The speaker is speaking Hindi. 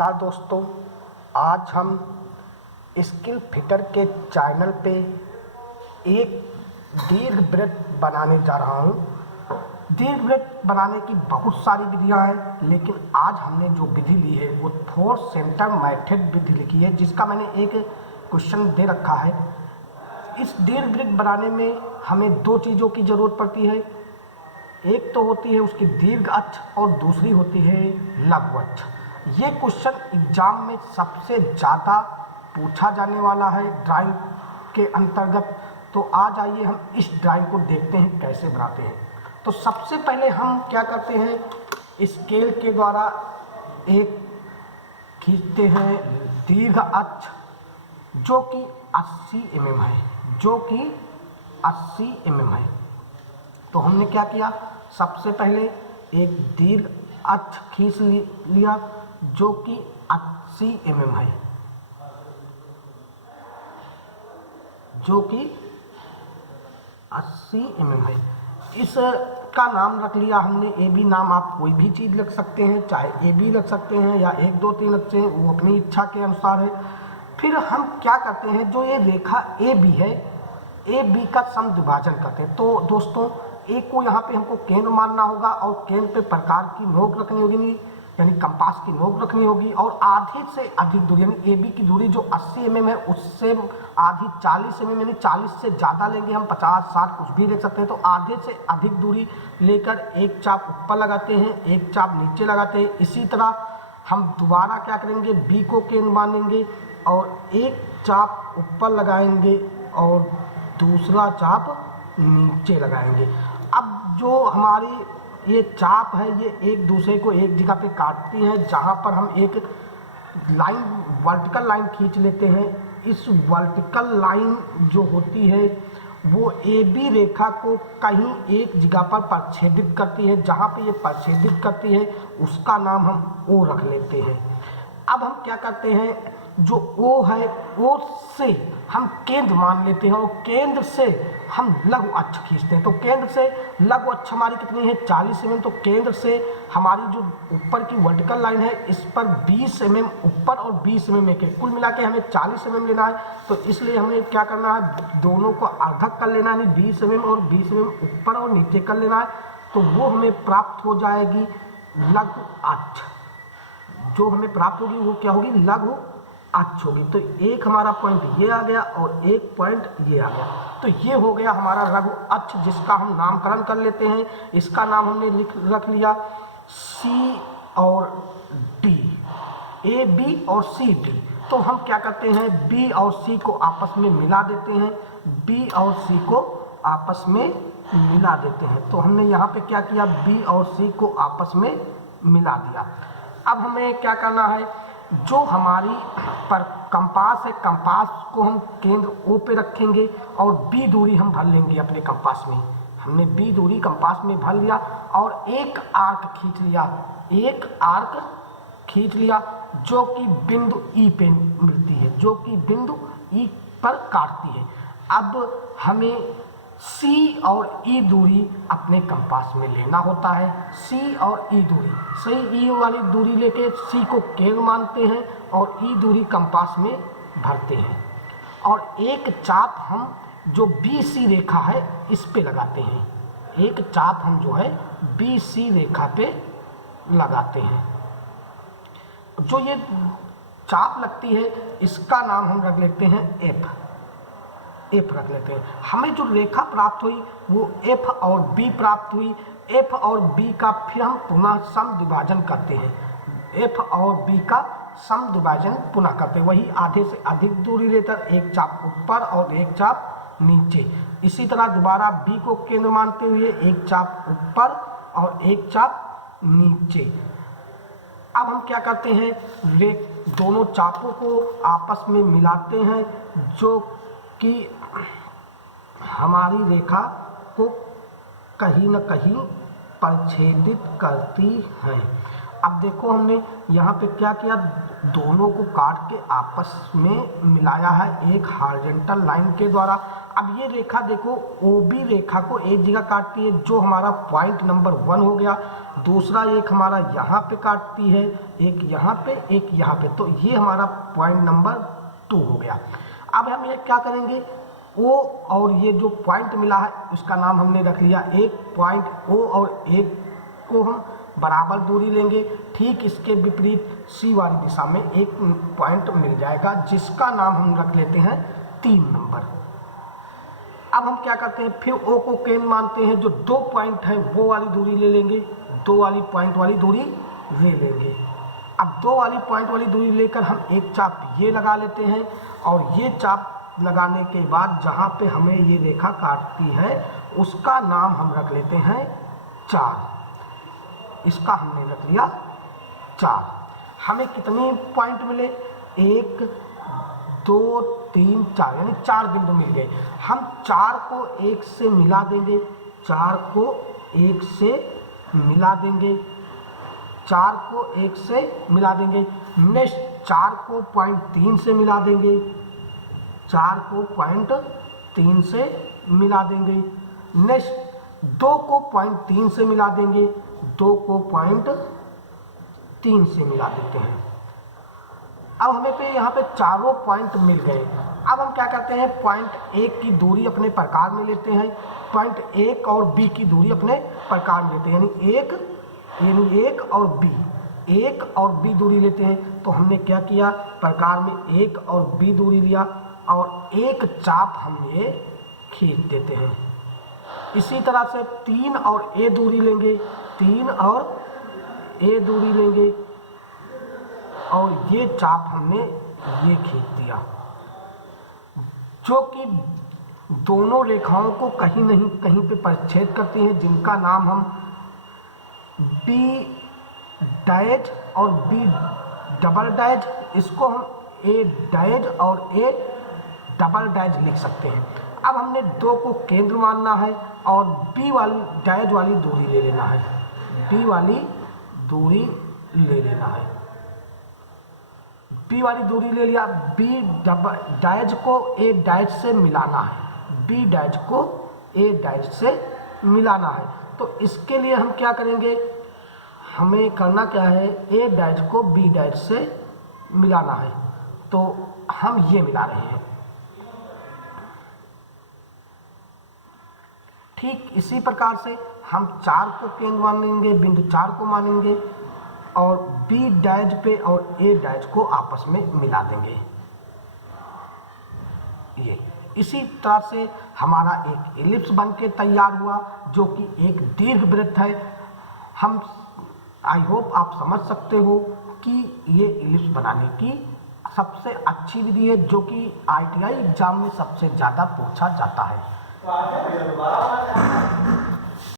नमस्कार दोस्तों, आज हम स्किल फिटर के चैनल पे एक दीर्घवृत्त बनाने जा रहा हूँ। दीर्घवृत्त बनाने की बहुत सारी विधियाँ हैं, लेकिन आज हमने जो विधि ली है वो 4 सेंटर मेथड विधि लिखी है, जिसका मैंने एक क्वेश्चन दे रखा है। इस दीर्घवृत्त बनाने में हमें 2 चीज़ों की ज़रूरत पड़ती है। एक तो होती है उसकी दीर्घ अक्ष और दूसरी होती है लघु अक्ष। ये क्वेश्चन एग्जाम में सबसे ज़्यादा पूछा जाने वाला है ड्राइंग के अंतर्गत। तो आज आइए हम इस ड्राइंग को देखते हैं कैसे बनाते हैं। तो सबसे पहले हम क्या करते हैं, स्केल के द्वारा एक खींचते हैं दीर्घ अक्ष जो कि 80 mm है, जो कि 80 mm है। तो हमने क्या किया, सबसे पहले एक दीर्घ अक्ष खींच लिया जो कि 80 mm है, जो कि 80 mm है। इसका नाम रख लिया हमने ए बी। नाम आप कोई भी चीज़ रख सकते हैं, चाहे ए बी रख सकते हैं या 1 2 3 रखते हैं, वो अपनी इच्छा के अनुसार है। फिर हम क्या करते हैं, जो ये रेखा ए बी है, ए बी का समद्विभाजन करते हैं। तो दोस्तों ए को यहाँ पे हमको केंद्र मानना होगा और केंद्र पे प्रकार की नोक रखनी होगी, यानी कंपास की नोक रखनी होगी। और आधे से अधिक दूरी यानी ए बी की दूरी जो 80 mm है उससे आधी 40 mm, यानी 40 से ज़्यादा लेंगे हम, 50 60 कुछ भी देख सकते हैं। तो आधे से अधिक दूरी लेकर एक चाप ऊपर लगाते हैं, एक चाप नीचे लगाते हैं। इसी तरह हम दोबारा क्या करेंगे, बी को केंद्र मानेंगे और एक चाप ऊपर लगाएंगे और दूसरा चाप नीचे लगाएंगे। अब जो हमारी ये चाप है ये एक दूसरे को एक जगह पे काटती हैं, जहाँ पर हम एक लाइन वर्टिकल लाइन खींच लेते हैं। इस वर्टिकल लाइन जो होती है वो ए बी रेखा को कहीं एक जगह पर प्रच्छेदित करती है। जहाँ पे ये प्रच्छेदित करती है उसका नाम हम ओ रख लेते हैं। अब हम क्या करते हैं, जो ओ है ओ से हम केंद्र मान लेते हैं और केंद्र से हम लघु अक्ष खींचते हैं। तो केंद्र से लघु अक्ष हमारी कितनी है, 40 mm। तो केंद्र से हमारी जो ऊपर की वर्टिकल लाइन है इस पर 20 mm ऊपर और 20 mm के कुल मिला के हमें 40 mm लेना है। तो इसलिए हमें क्या करना है, दोनों को अर्धक कर लेना है, 20 mm और 20 mm ऊपर और नीचे कर लेना है। तो वो हमें प्राप्त हो जाएगी लघु अक्ष। जो हमें प्राप्त होगी वो क्या होगी, लघु अक्ष होगी। तो एक हमारा पॉइंट ये आ गया और एक पॉइंट ये आ गया। तो ये हो गया हमारा लघु अक्ष, जिसका हम नामकरण कर लेते हैं। इसका नाम हमने रख लिया सी और डी, ए बी और सी डी। तो हम क्या करते हैं, बी और सी को आपस में मिला देते हैं, बी और सी को आपस में मिला देते हैं। तो हमने यहाँ पे क्या किया, बी और सी को आपस में मिला दिया। अब हमें क्या करना है, जो हमारी पर कंपास है, कंपास को हम केंद्र ओ पे रखेंगे और बी दूरी हम भर लेंगे अपने कंपास में। हमने बी दूरी कंपास में भर लिया और एक आर्क खींच लिया, एक आर्क खींच लिया जो कि बिंदु ई पे मिलती है, जो कि बिंदु ई पर काटती है। अब हमें सी और ई दूरी अपने कंपास में लेना होता है। सी और ई दूरी, सही ई वाली दूरी लेके सी को केंद्र मानते हैं और ई दूरी कंपास में भरते हैं। और एक चाप हम जो बी सी रेखा है इस पे लगाते हैं, एक चाप हम जो है बी सी रेखा पे लगाते हैं। जो ये चाप लगती है इसका नाम हम रख लेते हैं एफ रख लेते हैं। हमें जो रेखा प्राप्त हुई वो एफ और बी प्राप्त हुई। एफ और बी का फिर हम पुनः समद्विभाजन करते हैं, एफ और बी का समद्विभाजन पुनः करते हैं। वही आधे से अधिक दूरी लेकर एक चाप ऊपर और एक चाप नीचे। इसी तरह दोबारा बी को केंद्र मानते हुए एक चाप ऊपर और एक चाप नीचे। अब हम क्या करते हैं, दोनों चापों को आपस में मिलाते हैं जो कि हमारी रेखा को कहीं न कहीं प्रच्छेदित करती हैं। अब देखो हमने यहाँ पे क्या किया, दोनों को काट के आपस में मिलाया है एक हॉरिजॉन्टल लाइन के द्वारा। अब ये रेखा देखो OB रेखा को एक जगह काटती है, जो हमारा पॉइंट नंबर 1 हो गया। दूसरा एक हमारा यहाँ पे काटती है, एक यहाँ पे, एक यहाँ पे, तो ये हमारा पॉइंट नंबर 2 हो गया। अब हम ये क्या करेंगे, O और ये जो पॉइंट मिला है उसका नाम हमने रख लिया, एक पॉइंट O और एक को हम बराबर दूरी लेंगे। ठीक इसके विपरीत C वाली दिशा में एक पॉइंट मिल जाएगा जिसका नाम हम रख लेते हैं 3 नंबर। अब हम क्या करते हैं, फिर O को केंद्र मानते हैं, जो 2 पॉइंट है वो वाली दूरी ले लेंगे, 2 वाली पॉइंट वाली दूरी ले लेंगे। अब 2 वाली पॉइंट वाली दूरी लेकर हम एक चाप ये लगा लेते हैं, और ये चाप लगाने के बाद जहाँ पे हमें ये रेखा काटती है उसका नाम हम रख लेते हैं 4। इसका हमने रख लिया 4। हमें कितने पॉइंट मिले, 1 2 3 4, यानी 4 बिंदु मिल गए। हम 4 को 1 से मिला देंगे, 4 को 1 से मिला देंगे, 4 को 1 से मिला देंगे। नेक्स्ट 4 को पॉइंट 3 से मिला देंगे, 4 को पॉइंट 3 से मिला देंगे। नेक्स्ट 2 को पॉइंट 3 से मिला देंगे, 2 को पॉइंट 3 से मिला देते हैं। अब हमें पे यहाँ पे चारों पॉइंट मिल गए। अब हम क्या करते हैं, पॉइंट 1 की दूरी अपने प्रकार में लेते हैं, पॉइंट 1 और B की दूरी अपने प्रकार में लेते हैं, यानी 1 और B, 1 और B दूरी लेते हैं। तो हमने क्या किया, प्रकार में 1 और B दूरी लिया और एक चाप हम ये खींच देते हैं। इसी तरह से 3 और A दूरी लेंगे, 3 और A दूरी लेंगे और ये चाप हमने ये खींच दिया, जो कि दोनों रेखाओं को कहीं नहीं कहीं पे परिच्छेद करती हैं, जिनका नाम हम B डैश और B डबल डैश, इसको हम A डैश और A डबल डैश लिख सकते हैं। अब हमने 2 को केंद्र मानना है और B वाली डैश वाली दूरी ले लेना है, B वाली दूरी ले लेना है। B वाली दूरी ले लिया, B डबल डैश को A डैश से मिलाना है, B डैश को A डैश से मिलाना है। तो इसके लिए हम क्या करेंगे, हमें करना क्या है, A डैश को B डैश से मिलाना है। तो हम ये मिला रहे हैं। ठीक इसी प्रकार से हम 4 को केंद्र मानेंगे, बिंदु 4 को मानेंगे और B डैश पे और A डैश को आपस में मिला देंगे। ये इसी तरह से हमारा एक एलिप्स बन के तैयार हुआ, जो कि एक दीर्घवृत्त है। हम आई होप आप समझ सकते हो कि ये एलिप्स बनाने की सबसे अच्छी विधि है, जो कि ITI एग्जाम में सबसे ज़्यादा पूछा जाता है।